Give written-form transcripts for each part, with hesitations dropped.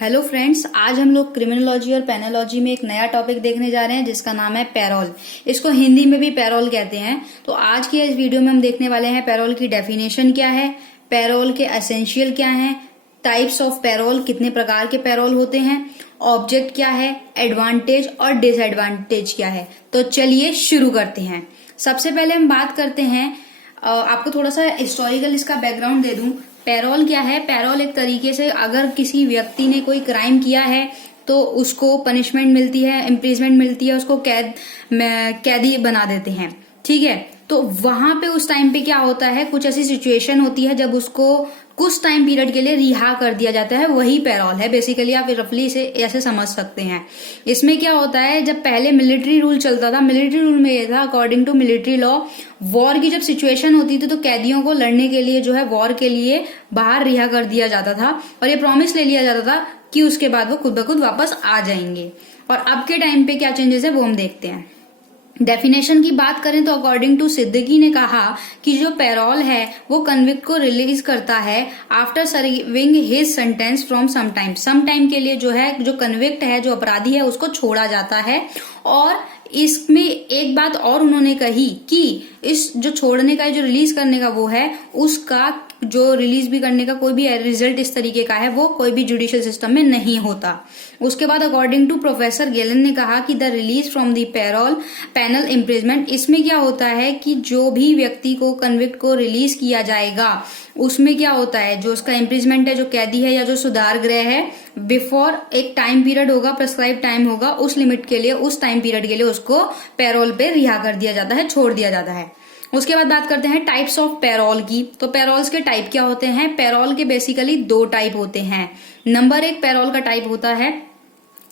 Hello friends, आज हम लोग क्रिमिनोलॉजी और पेनोलॉजी में एक नया टॉपिक देखने जा रहे हैं जिसका नाम है पैरोल। इसको हिंदी में भी पैरोल कहते हैं। तो आज की इस वीडियो में हम देखने वाले हैं पैरोल की डेफिनेशन क्या है, पैरोल के एसेंशियल क्या हैं, टाइप्स ऑफ पैरोल, कितने प्रकार के पैरोल होते हैं, ऑब्जेक्ट क्या है, एडवांटेज और डिसएडवांटेज क्या है। तो चलिए शुरू करते हैं। सबसे पहले हम बात करते हैं, आपको थोड़ा सा हिस्टोरिकल इसका बैकग्राउंड दे दूं। पैरोल क्या है? पैरोल एक तरीके से अगर किसी व्यक्ति ने कोई क्राइम किया है तो उसको पनिशमेंट मिलती है, इम्प्रिजमेंट मिलती है, उसको कैदी बना देते हैं। ठीक है, तो वहां पे उस टाइम पे क्या होता है, कुछ ऐसी सिचुएशन होती है जब उसको कुछ टाइम पीरियड के लिए रिहा कर दिया जाता है, वही पैरोल है। बेसिकली आप रफली इसे ऐसे समझ सकते हैं। इसमें क्या होता है, जब पहले मिलिट्री रूल चलता था, मिलिट्री रूल में ये था, according to military law, war की जब सिचुएशन होती थी तो कैदियों को लड़ने के लिए जो है वॉर के लिए बाहर रिहा कर दिया जाता था और ये प्रॉमिस ले लिया जाता था कि उसके बाद वो खुद ब खुद वापस आ जाएंगे। और अब के टाइम पे क्या चेंजेस है वो हम देखते हैं। डेफिनेशन की बात करें तो अकॉर्डिंग टू सिद्दीकी ने कहा कि जो पैरोल है वो कन्विक्ट को रिलीज करता है after serving his sentence from some time के लिए जो है, जो कन्विक्ट है, जो अपराधी है, उसको छोड़ा जाता है। और इसमें एक बात और उन्होंने कही कि इस जो छोड़ने का, जो रिलीज करने का वो है, उसका जो रिलीज भी करने का कोई भी रिजल्ट इस तरीके का है वो कोई भी जुडिशियल सिस्टम में नहीं होता। उसके बाद अकॉर्डिंग टू प्रोफेसर गेलन ने कहा कि the release from the panel imprisonment, इसमें क्या होता है कि जो भी व्यक्ति को कन्विक्ट को रिलीज किया जाएगा उसमें क्या होता है, जो उसका इम्प्रिजमेंट है, जो कैदी है या जो सुधार गृह है, बिफोर एक टाइम पीरियड होगा, प्रेस्क्राइब टाइम होगा, उस लिमिट के लिए, उस टाइम पीरियड के लिए उसको पैरोल पे रिहा कर दिया जाता है, छोड़ दिया जाता है। उसके बाद बात करते हैं टाइप्स ऑफ पैरोल की। तो पैरोल्स के टाइप क्या होते हैं? पैरोल के बेसिकली दो टाइप होते हैं। नंबर एक पैरोल का टाइप होता है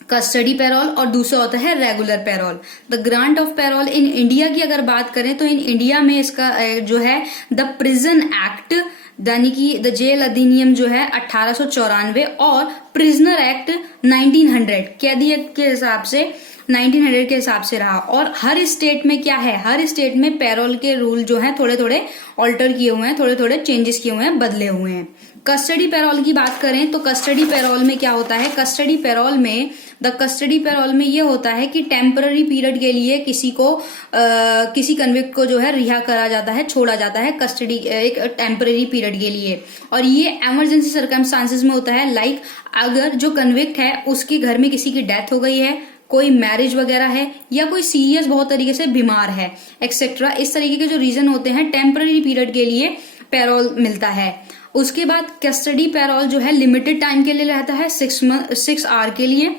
कस्टडी पैरोल और दूसरा होता है regular parole. The grant of parole in India की अगर बात करें तो इन इंडिया में इसका जो है द प्रिजन एक्ट, यानी कि द जेल अधिनियम जो है 1894 और प्रिजनर एक्ट 1900 कैदी एक्ट के हिसाब से 1900 के हिसाब से रहा। और हर स्टेट में क्या है, हर स्टेट में पैरोल के रूल जो हैं थोड़े थोड़े ऑल्टर किए हुए हैं, थोड़े थोड़े चेंजेस किए हुए हैं, बदले हुए हैं। कस्टडी पैरोल की बात करें तो कस्टडी पैरोल में क्या होता है, कस्टडी पैरोल में ये होता है कि टेम्पररी पीरियड के लिए किसी को किसी कन्विक्ट को जो है रिहा करा जाता है, छोड़ा जाता है कस्टडी एक टेम्पररी पीरियड के लिए। और ये इमरजेंसी सर्कमस्टांसेस में होता है, लाइक अगर जो कन्विक्ट है उसके घर में किसी की डेथ हो गई है, कोई मैरिज वगैरह है, या कोई सीरियस बहुत तरीके से बीमार है, एक्सेट्रा। इस तरीके के जो रीजन होते हैं, टेम्पररी पीरियड के लिए पैरोल मिलता है। उसके बाद कस्टडी पैरोल जो है लिमिटेड टाइम के लिए रहता है, 6 आवर के लिए,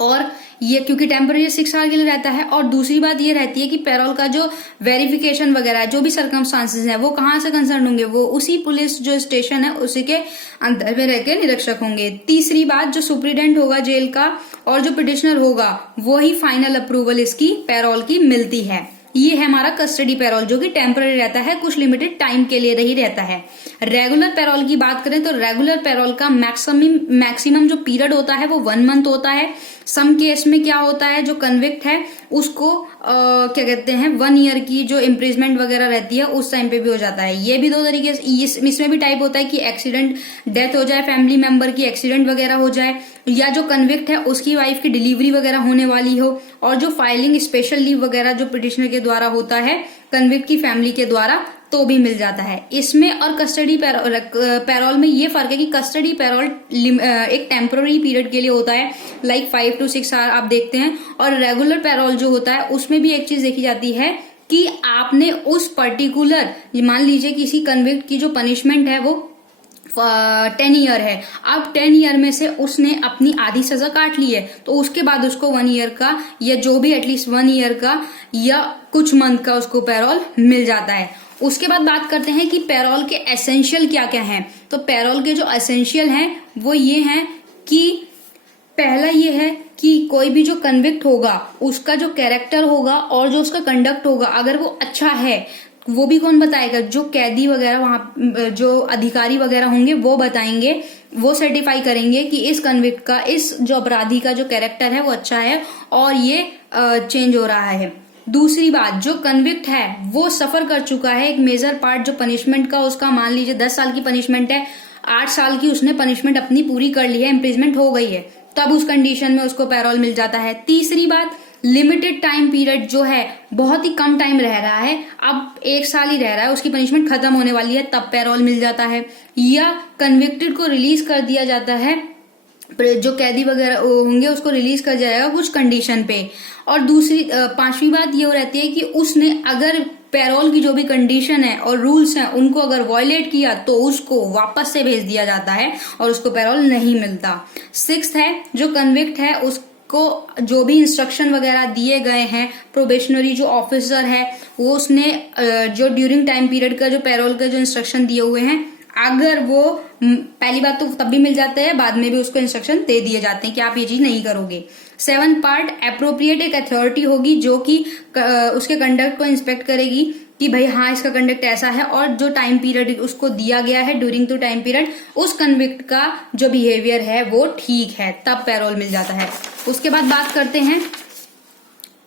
और ये क्योंकि टेम्पररी 6 आवर के लिए रहता है। और दूसरी बात ये रहती है कि पैरोल का जो वेरिफिकेशन वगैरह है, जो भी सर्कमस्टांसेस है, वो कहाँ से कंसर्न होंगे, वो उसी पुलिस जो स्टेशन है उसी के अंदर में रह के निरीक्षक होंगे। तीसरी बात, जो सुप्रीडेंट होगा जेल का और जो पिटिशनर होगा वो ही फाइनल अप्रूवल इसकी पैरोल की मिलती है। ये है हमारा कस्टडी पैरोल जो कि टेम्पररी रहता है, कुछ लिमिटेड टाइम के लिए ही रहता है। रेगुलर पैरोल की बात करें तो रेगुलर पैरोल का मैक्सिमम जो पीरियड होता है वो 1 मंथ होता है। सम केस में क्या होता है, जो कन्विक्ट है उसको क्या कहते हैं 1 ईयर की जो इम्प्रिजमेंट वगैरह रहती है उस टाइम पे भी हो जाता है। ये भी दो तरीके से, इसमें भी टाइप होता है कि एक्सीडेंट डेथ हो जाए, फैमिली मेंबर की एक्सीडेंट वगैरह हो जाए, या जो कन्विक्ट है उसकी वाइफ की डिलीवरी वगैरह होने वाली हो, और जो फाइलिंग स्पेशल लीव वगैरह जो पिटिशनर के द्वारा होता है कन्विक्ट की फैमिली के द्वारा, तो भी मिल जाता है इसमें। और कस्टडी पैरोल में ये फर्क है कि कस्टडी पैरोल एक टेम्पररी पीरियड के लिए होता है, लाइक 5 to 6 आवर आप देखते हैं। और रेगुलर पैरोल जो होता है उसमें भी एक चीज देखी जाती है कि आपने उस पर्टिकुलर, मान लीजिए किसी कन्विक्ट की जो पनिशमेंट है वो 10 ईयर है, अब 10 ईयर में से उसने अपनी आधी सजा काट ली है, तो उसके बाद उसको 1 ईयर का या जो भी एटलीस्ट 1 ईयर का या कुछ मंथ का उसको पैरोल मिल जाता है। उसके बाद बात करते हैं कि पैरोल के एसेंशियल क्या क्या हैं। तो पैरोल के जो एसेंशियल हैं वो ये हैं कि पहला ये है कि कोई भी जो कन्विक्ट होगा उसका जो कैरेक्टर होगा और जो उसका कंडक्ट होगा, अगर वो अच्छा है, वो भी कौन बताएगा, जो कैदी वगैरह वहां जो अधिकारी वगैरह होंगे वो बताएंगे, वो सर्टिफाई करेंगे कि इस कन्विक्ट का, इस जो अपराधी का जो कैरेक्टर है वो अच्छा है और ये चेंज हो रहा है। दूसरी बात, जो कन्विक्ट है वो सफर कर चुका है एक मेजर पार्ट जो पनिशमेंट का, उसका मान लीजिए 10 साल की पनिशमेंट है, 8 साल की उसने पनिशमेंट अपनी पूरी कर ली है, इम्प्रिजमेंट हो गई है, तब उस कंडीशन में उसको पैरोल मिल जाता है। तीसरी बात, लिमिटेड टाइम पीरियड जो है, बहुत ही कम टाइम रह रहा है, अब 1 साल ही रह रहा है, उसकी पनिशमेंट खत्म होने वाली है, तब पैरोल मिल जाता है। या कन्विक्टेड को रिलीज कर दिया जाता है, जो कैदी वगैरह होंगे उसको रिलीज कर जाएगा कुछ कंडीशन पे। और दूसरी 5वीं बात ये हो रहती है कि उसने अगर पैरोल की जो भी कंडीशन है और रूल्स हैं उनको अगर वॉयलेट किया तो उसको वापस से भेज दिया जाता है और उसको पैरोल नहीं मिलता। 6th है, जो कन्विक्ट है उसको जो भी इंस्ट्रक्शन वगैरह दिए गए हैं, प्रोबेशनरी जो ऑफिसर है वो उसने जो ड्यूरिंग टाइम पीरियड का जो पैरोल का जो इंस्ट्रक्शन दिए हुए हैं, अगर वो पहली बात तो तब भी मिल जाते हैं, बाद में भी उसको इंस्ट्रक्शन दे दिए जाते हैं कि आप ये चीज नहीं करोगे। 7th पार्ट, एप्रोप्रिएट एक अथॉरिटी होगी जो कि उसके कंडक्ट को इंस्पेक्ट करेगी कि भाई हाँ इसका कंडक्ट ऐसा है, और जो टाइम पीरियड उसको दिया गया है ड्यूरिंग टू टाइम पीरियड उस कन्विक्ट का जो बिहेवियर है वो ठीक है, तब पैरोल मिल जाता है। उसके बाद बात करते हैं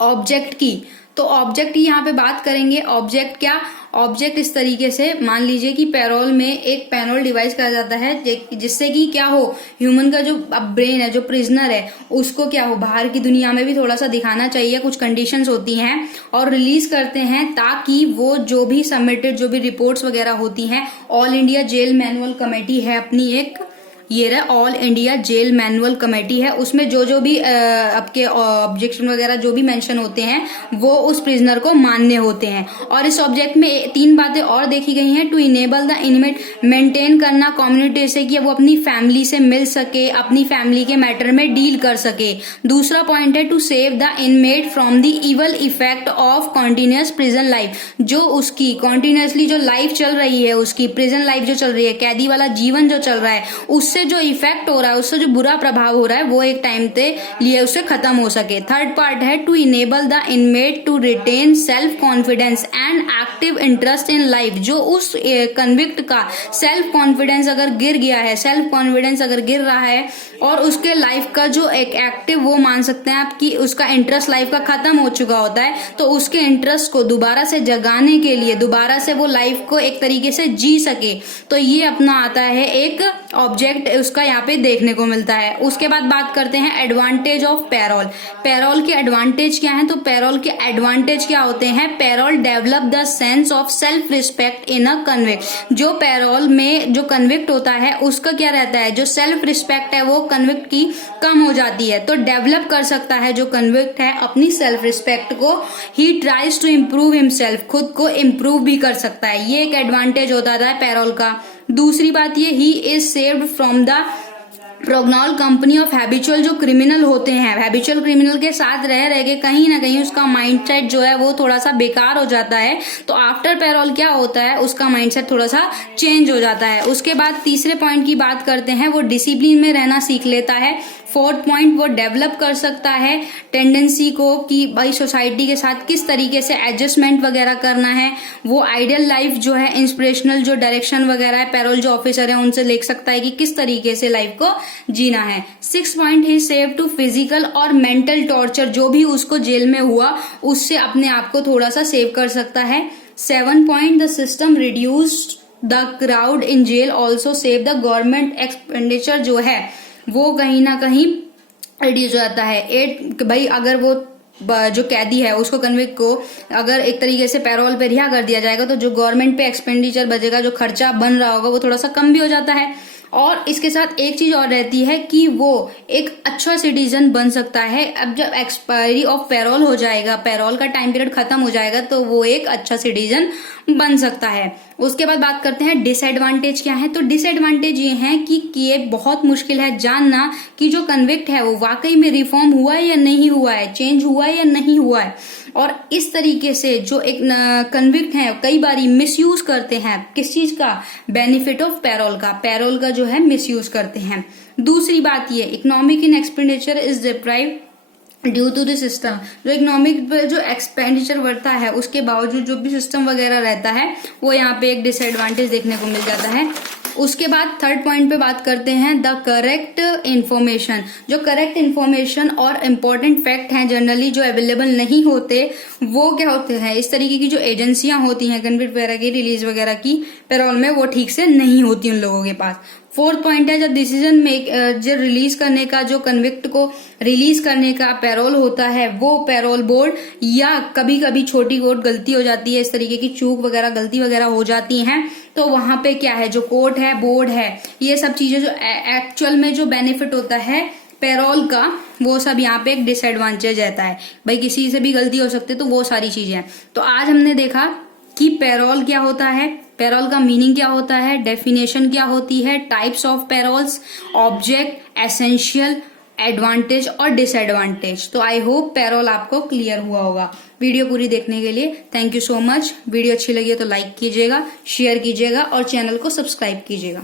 ऑब्जेक्ट की। तो ऑब्जेक्ट की यहाँ पे बात करेंगे। ऑब्जेक्ट क्या, ऑब्जेक्ट इस तरीके से मान लीजिए कि पैरोल में एक पैरोल डिवाइस करा जाता है जिससे कि क्या हो, ह्यूमन का जो ब्रेन है, जो प्रिजनर है, उसको क्या हो बाहर की दुनिया में भी थोड़ा सा दिखाना चाहिए, कुछ कंडीशंस होती हैं और रिलीज करते हैं ताकि वो जो भी सबमिटेड जो भी रिपोर्ट्स वगैरह होती हैं, all India jail manual committee है अपनी एक, ये रहा all India jail manual committee है, उसमें जो भी आपके ऑब्जेक्शन वगैरह जो भी मेंशन होते हैं वो उस प्रिजनर को मान्य होते हैं। और इस ऑब्जेक्ट में 3 बातें और देखी गई हैं। To enable the inmate, maintain करना कम्युनिटी से कि वो अपनी फैमिली से मिल सके, अपनी फैमिली के मैटर में डील कर सके। दूसरा पॉइंट है to save the inmate from the evil effect of continuous prison life, जो उसकी कॉन्टिन्यूसली जो लाइफ चल रही है, उसकी प्रिजन लाइफ जो चल रही है, कैदी वाला जीवन जो चल रहा है, उससे जो इफेक्ट हो रहा है, उससे जो बुरा प्रभाव हो रहा है वो एक टाइम के लिए उससे खत्म हो सके। 3rd पार्ट है to enable the inmate to retain self confidence and active interest in life, जो उस कन्विक्ट का सेल्फ कॉन्फिडेंस अगर गिर गया है, सेल्फ कॉन्फिडेंस अगर गिर रहा है और उसके लाइफ का जो एक एक्टिव वो मान सकते हैं आप कि उसका इंटरेस्ट लाइफ का खत्म हो चुका होता है, तो उसके इंटरेस्ट को दोबारा से जगाने के लिए, दोबारा से वो लाइफ को एक तरीके से जी सके, तो ये अपना आता है एक ऑब्जेक्ट उसका यहाँ पे देखने को मिलता है। उसके बाद बात करते हैं एडवांटेज ऑफ पैरोल। पैरोल के एडवांटेज क्या हैं? तो पैरोल के एडवांटेज क्या होते हैं? Parole develop the sense of self respect in a convict. जो पैरोल में जो कन्विक्ट होता है उसका क्या रहता है, जो सेल्फ रिस्पेक्ट है वो कन्विक्ट की कम हो जाती है, तो डेवलप कर सकता है जो कन्विक्ट है अपनी सेल्फ रिस्पेक्ट को। He tries to improve himself, खुद को इम्प्रूव भी कर सकता है, ये एक एडवांटेज होता है पैरोल का। दूसरी बात ये, he is saved from the प्रोग्नॉल कंपनी ऑफ हैबिचुअल, जो क्रिमिनल होते हैं, हैबिचुअल क्रिमिनल के साथ रह के कहीं ना कहीं उसका माइंडसेट जो है वो थोड़ा सा बेकार हो जाता है, तो आफ्टर पैरोल क्या होता है, उसका माइंडसेट थोड़ा सा चेंज हो जाता है। उसके बाद तीसरे पॉइंट की बात करते हैं, वो डिसिप्लिन में रहना सीख लेता है। 4th पॉइंट, वो डेवलप कर सकता है टेंडेंसी को कि भाई सोसाइटी के साथ किस तरीके से एडजस्टमेंट वगैरह करना है। वो आइडियल लाइफ जो है, इंस्पिरेशनल जो डायरेक्शन वगैरह है, पैरोल जो ऑफिसर है उनसे देख सकता है कि किस तरीके से लाइफ को जीना है। 6th point, he save to physical और मेंटल टॉर्चर, जो भी उसको जेल में हुआ उससे अपने आप को थोड़ा सा सेव कर सकता है। 7th point, the system reduced the crowd in jail also save the government expenditure, जो है वो कहीं ना कहीं रिड्यूस हो जाता है। 8, भाई अगर वो जो कैदी है उसको कन्विक्ट को अगर एक तरीके से पैरोल पे रिहा कर दिया जाएगा तो जो गवर्नमेंट पे एक्सपेंडिचर बचेगा, जो खर्चा बन रहा होगा वो थोड़ा सा कम भी हो जाता है। और इसके साथ एक चीज और रहती है कि वो एक अच्छा सिटीजन बन सकता है। अब जब एक्सपायरी ऑफ पैरोल हो जाएगा, पैरोल का टाइम पीरियड खत्म हो जाएगा, तो वो एक अच्छा सिटीजन बन सकता है। उसके बाद बात करते हैं डिसएडवांटेज क्या है। तो डिसएडवांटेज ये है कि ये बहुत मुश्किल है जानना कि जो कन्विक्ट है वो वाकई में रिफॉर्म हुआ है या नहीं हुआ है, चेंज हुआ है या नहीं हुआ है। और इस तरीके से जो एक कन्विक्ट है कई बारी मिसयूज करते हैं किस चीज का, बेनिफिट ऑफ पैरोल का, पैरोल का जो है मिसयूज करते हैं। दूसरी बात ये, economic in expenditure is deprived due to the system, जो इकोनॉमिक जो एक्सपेंडिचर बढ़ता है उसके बावजूद जो भी सिस्टम वगैरह रहता है वो यहाँ पे एक डिसएडवांटेज देखने को मिल जाता है। उसके बाद 3rd पॉइंट पे बात करते हैं द करेक्ट इन्फॉर्मेशन। जो करेक्ट इन्फॉर्मेशन और इम्पोर्टेंट फैक्ट हैं जनरली जो अवेलेबल नहीं होते, वो क्या होते हैं, इस तरीके की जो एजेंसियां होती हैं कन्विक्ट वगैरह की रिलीज वगैरह की पैरोल में, वो ठीक से नहीं होती उन लोगों के पास। फोर्थ पॉइंट है, जब डिसीजन जो रिलीज करने का, जो कन्विक्ट को रिलीज करने का पैरोल होता है, वो पैरोल बोर्ड या कभी कभी छोटी कोर्ट गलती हो जाती है, इस तरीके की चूक वगैरह गलती वगैरह हो जाती हैं, तो वहां पे क्या है, जो कोर्ट है, बोर्ड है, ये सब चीजें जो एक्चुअल में जो बेनिफिट होता है पैरोल का, वो सब यहाँ पे एक डिसएडवांटेज रहता है। भाई किसी से भी गलती हो सकती है, तो वो सारी चीजें हैं। तो आज हमने देखा कि पैरोल क्या होता है, पैरोल का मीनिंग क्या होता है, डेफिनेशन क्या होती है, types of paroles, object, essential, advantage और डिसएडवांटेज। तो आई होप पैरोल आपको क्लियर हुआ होगा। वीडियो पूरी देखने के लिए thank you so much. Video अच्छी लगी है तो लाइक कीजिएगा, शेयर कीजिएगा और चैनल को सब्सक्राइब कीजिएगा।